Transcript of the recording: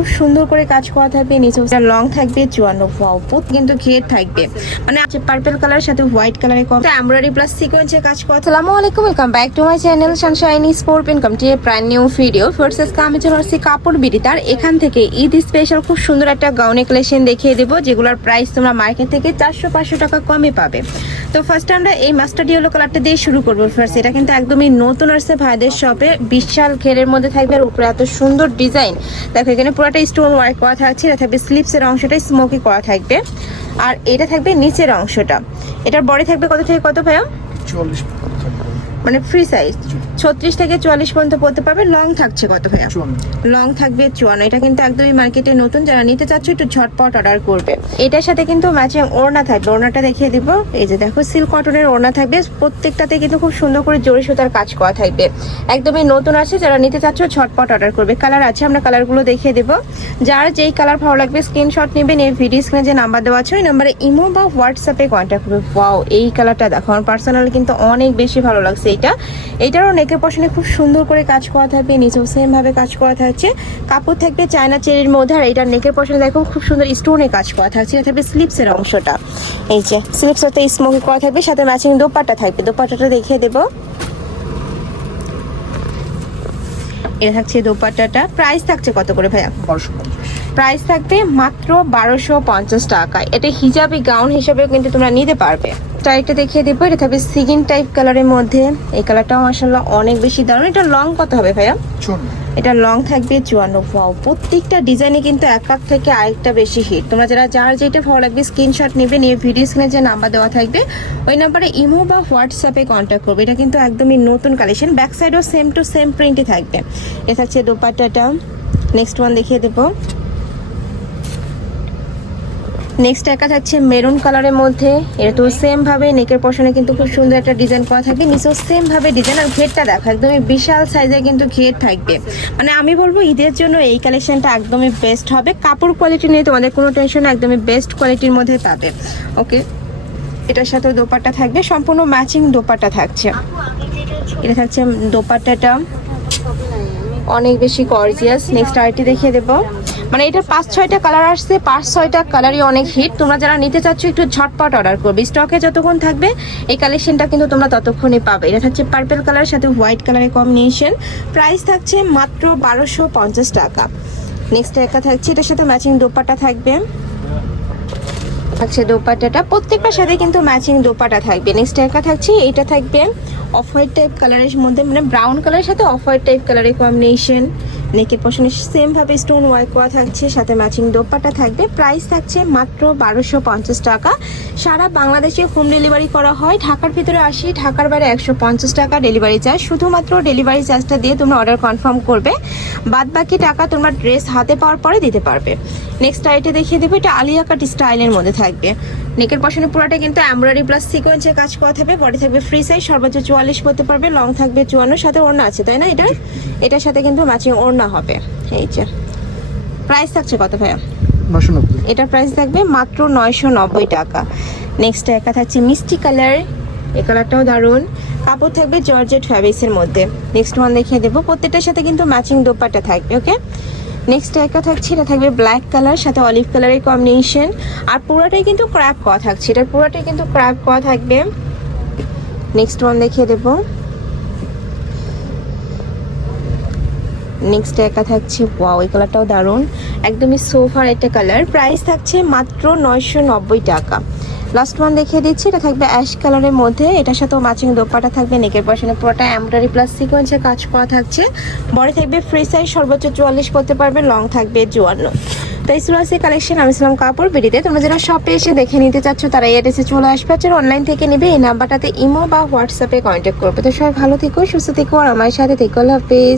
খুব সুন্দর করে কাজ করা থাকবে, নিচে লং থাকবে 54 কিন্তু ঘের থাকবে, মানে পার্পল কালার সাথে হোয়াইট কালারে কম এমব্রয়ডারি প্লাস সিকোয়েন্সের কাজ করা। আসসালামু আলাইকুম, welcome back to my channel sunshine sport welcome to a brand new video. First আমি চলে আসছি কাপড় বিডি, তার এখান থেকে ঈদ স্পেশাল খুব সুন্দর একটা গাউনের কালেকশন দেখিয়ে দেবো, যেগুলোর প্রাইস তোমরা মার্কেট থেকে 400-500 টাকা কমে পাবে। তো ফার্স্ট আমরা এই মাস্টার্ড ইয়েলো কালারটা দিয়ে শুরু করবো। ফার্স্ট এটা কিন্তু একদমই নতুন আসছে ভাইদের শপে, বিশাল ঘেরের মধ্যে থাকবে, আর উপরে এত সুন্দর ডিজাইন। দেখো এখানে পুরোটা স্টোন ওয়ার্ক করা থাকছে, এটা থাকবে স্লিপসের অংশটা স্মোকি করা থাকবে, আর এটা থাকবে নিচের অংশটা। এটার বডি থাকবে কত থেকে কত ভাইয়া? 44 মানে ফ্রি সাইজ 36 থেকে 44 পর্যন্ত পড়তে পারবে। লং থাকছে কত ভাইয়া? লং থাকবে 54। এটা কিন্তু একদমই মার্কেটে নতুন, যারা নিতে চাচ্ছ একটু ঝটপট অর্ডার করবে। এটার সাথে কিন্তু ম্যাচিং ওড়না থাকবে, ওড়নাটা দেখিয়ে দিব। এই যে দেখো সিল্ক কটনের ওড়না থাকবে, প্রত্যেকটাতে কিন্তু খুব সুন্দর করে জরি সুতার কাজ করা থাকবে, একদমই নতুন আছে। যারা নিতে চাচ্ছ ঝটপট অর্ডার করবে। কালার আছে, আমরা কালারগুলো দেখিয়ে দেবো। যার যেই কালার ভালো লাগবে স্ক্রিনশট নেবেন, এই ভিডিও স্ক্রিনে যে নাম্বার দেওয়া আছে ওই নাম্বারে ইমো বা হোয়াটসঅ্যাপে কন্ট্যাক্ট করবে। ওয়াও, এই কালারটা দেখো আমার পার্সোনালি কিন্তু অনেক বেশি ভালো লাগছে। এইটারও নেকের পশনে খুব সুন্দর করে কাজ করা থাকবে, নিচেও সেম ভাবে কাজ করা থাকছে। কাপড় থাকবে চায়না চেরির মধ্যে, আর এইটার নেকের পশনে দেখো খুব সুন্দর স্টোনে কাজ করা থাকছে। এটা থাকবে স্লিপসের অংশটা, এই যে স্লিপসটাতে স্মোকি করা থাকবে, সাথে ম্যাচিং দোপাট্টা থাকবে। দোপাট্টাটা দেখিয়ে দেবো, এটা থাকছে দোপাট্টাটা। প্রাইস থাকছে কত করে ভাইয়া? 1250। প্রাইস থাকবে মাত্র 1250 টাকা। এটা হিজাবি গাউন হিসেবেও কিন্তু তোমরা নিতে পারবে। টাইপটা দেখিয়ে দেবো, এটা থাকবে সিগিন টাইপ কালারের মধ্যে। এই কালারটাও মাশাআল্লাহ অনেক বেশি দারুণ। এটা লং কত হবে ভাইয়া? এটা লং থাকবে 54। ওয়াও, প্রত্যেকটা ডিজাইনে কিন্তু এক থেকে আরেকটা বেশি হিট। তোমরা যার যেটা ভালো লাগবে স্ক্রিনশট নেবে, নিয়ে ভিডিও স্ক্রিনে যে নাম্বার দেওয়া থাকবে ওই নাম্বারে ইমো বা হোয়াটসঅ্যাপে কন্ট্যাক্ট করবে। এটা কিন্তু একদমই নতুন কালেকশন, ব্যাক সাইডও সেম টু সেম প্রিন্টে থাকবে। এটা থাকছে দোপাট্টাটা। নেক্সট ওয়ান দেখিয়ে দেবো। নেক্সট একা থাকছে মেরুন কালারের মধ্যে, এটা তো সেম ভাবে নেকের পশনে কিন্তু খুব সুন্দর একটা ডিজাইন করা থাকবে, নিচেও সেম ভাবে ডিজাইন। আর ঘেরটা দেখো একদমই বিশাল সাইজের কিন্তু ঘের থাকবে, মানে আমি বলবো ঈদের জন্য এই কালেকশনটা একদমই বেস্ট হবে। কাপড় কোয়ালিটি নিয়ে তোমাদের কোনো টেনশন, একদমই বেস্ট কোয়ালিটির মধ্যে পাবে। ওকে, এটার সাথে দোপাট্টা থাকবে, সম্পূর্ণ ম্যাচিং দোপাট্টা থাকছে। এটা থাকছে দোপাট্টাটা, অনেক বেশি গর্জিয়াস। নেক্সট আইটি দেখিয়ে দেবো, মানে এটা 5-6টা কালার আসছে, 5-6টা কালারই অনেক হিট। তোমরা যারা নিতে চাচ্ছ একটু ঝটপট অর্ডার করবে, স্টকে যতক্ষণ থাকবে এই কালেকশনটা কিন্তু তোমরা ততক্ষণই পাবে। এটা থাকছে পার্পল কালারের সাথে হোয়াইট কালারের কম্বিনেশন। প্রাইস থাকছে মাত্র 1250 টাকা। নেক্সট একা থাকছে, এটার সাথে ম্যাচিং দোপাট্টা থাকবে। থাকছে দোপাট্টাটা, প্রত্যেকটার সাথে কিন্তু ম্যাচিং দোপাট্টা থাকবে। নেক্সট একা থাকছে, এটা থাকবে অফ হোয়াইট টাইপ কালারের মধ্যে, মানে ব্রাউন কালারের সাথে অফ হোয়াইট টাইপ কালারের কম্বিনেশন। নেকের পশনে সেম ভাবে স্টোন ওয়ার্ক করা থাকছে, সাথে ম্যাচিং দোপাট্টা থাকবে। প্রাইস থাকছে মাত্র 1250 টাকা। সারা বাংলাদেশে হোম ডেলিভারি করা হয়, ঢাকার ভিতরে 80, ঢাকার বাইরে 150 টাকা ডেলিভারি চার্জ। শুধুমাত্র ডেলিভারি চার্জটা দিয়ে তোমরা অর্ডার কনফার্ম করবে, বাদ বাকি টাকা তোমরা ড্রেস হাতে পাওয়ার পরে দিতে পারবে। নেক্সট আইটে দেখিয়ে দেবো, এটা আলিয়া কাট স্টাইলের মধ্যে থাকবে। নেকের পশনে পুরোটা কিন্তু এমব্রয়ডারি প্লাস সিকোয়েন্সের কাজ করা থাকবে। বডি থাকবে ফ্রি সাইজ, সর্বোচ্চ 44 পড়তে পারবে। লং থাকবে 54, সাথে ওড়না আছে তাই না? এটার সাথে কিন্তু ম্যাচিং ওড়না হবে। এই যে প্রাইস থাকছে কত ভাইয়া? 990। এটার প্রাইস থাকবে মাত্র 990 টাকা। নেক্সট একা থাকছে মিষ্টি কালার, এই কালারটাও দারুণ। কাপড় থাকবে জর্জেট ফ্যাব্রিক্সের মধ্যে। নেক্সট ওয়ান দেখিয়ে দেবো, প্রত্যেকটার সাথে কিন্তু ম্যাচিং দোপাট্টা থাকবে। ওকে, নেক্সট একা থাকছে, এটা থাকবে ব্ল্যাক কালার সাথে অলিভ কালারের কম্বিনেশন, আর পুরোটাই কিন্তু ক্র্যাপ করা থাকছে। এটার পুরোটাই কিন্তু ক্র্যাপ করা থাকবে। নেক্সট ওয়ান দেখিয়ে দেবো। নেক্সট একা থাকছে, ওয়াও এই কালারটাও দারুণ, একদমই সোফার একটা কালার। প্রাইস থাকছে মাত্র 990 টাকা। লাস্ট ওয়ান দেখিয়ে দিচ্ছি, এটা থাকবে অ্যাশ কালারের মধ্যে, এটার সাথেও ম্যাচিং দোপাট্টা থাকবে। নেকের পশনে পুরোটা এমব্রয়ডারি প্লাস সিকোয়েন্সের কাজ করা থাকছে। বডি থাকবে ফ্রি সাইজ, সর্বোচ্চ 44 পড়তে পারবে। লং থাকবে 54। তো এই সুরাসি কালেকশন আমি ছিলাম কাপড় বিডিতে। তোমরা যারা শপে এসে দেখে নিতে চাচ্ছ তারা এই অ্যাড্রেসে চলে আসবে, আর অনলাইন থেকে নেবে এই নাম্বারটাতে ইমো বা হোয়াটসঅ্যাপে কন্ট্যাক্ট করবে। তো সবাই ভালো থেকো, সুস্থ থেকো, আর আমার সাথে থেকো। আল্লাহ হাফেজ।